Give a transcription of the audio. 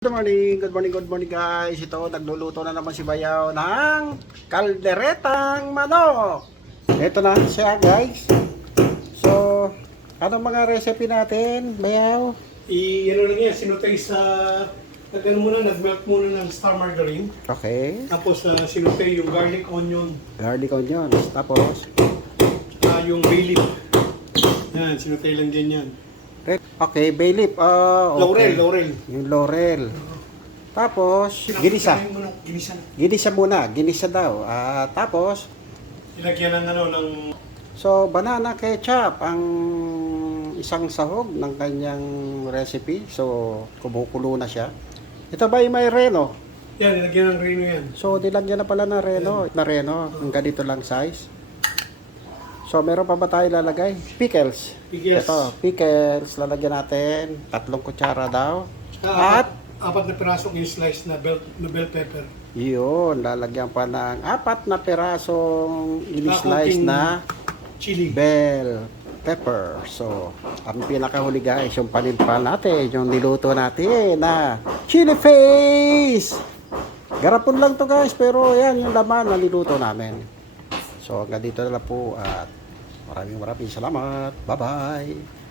Good morning, good morning, good morning guys. Ito, nagluluto na naman si Bayaw ng kalderetang manok. Ito na siya guys. So, ano mga recipe natin, Bayaw? I, ano lang yan, sinutay sa, nag ano muna, nag-melt muna ng star margarine. Okay. Tapos uh, sinutay yung garlic onion, Garlic onions. Tapos, uh, yung bay leaf. Yan, sinutay lang din yan. Red. Okay, bay leaf. Ah, okay. Laurel, laurel. Yung laurel. Tapos, ginisa. Ginisa. Ginisa muna. Ginisa daw. Ah, tapos, Ilagyan ng ano, ng So, banana ketchup ang isang sahog ng kanyang recipe. So, kumukulo na siya. Ito ba yung may reno? yan, ilagyan ng reno yan. So, dilagyan na pala ng reno. Na reno, ang ganito lang size. So, meron pa ba tayo lalagay? Pickles. Pickles. Ito, pickles. Lalagyan natin. Tatlong kutsara daw. Saka At, apat, na pirasong yung slice na bell, na bell pepper. yun, lalagyan pa ng apat na perasong ini-slice Cooking na Chili. bell pepper. So, ang pinakahuli guys, yung paninpa natin, yung niluto natin na chili face. Garapon lang to guys, pero yan yung laman na niluto namin. So, hanggang dito na lang po at maraming maraming salamat. Bye-bye.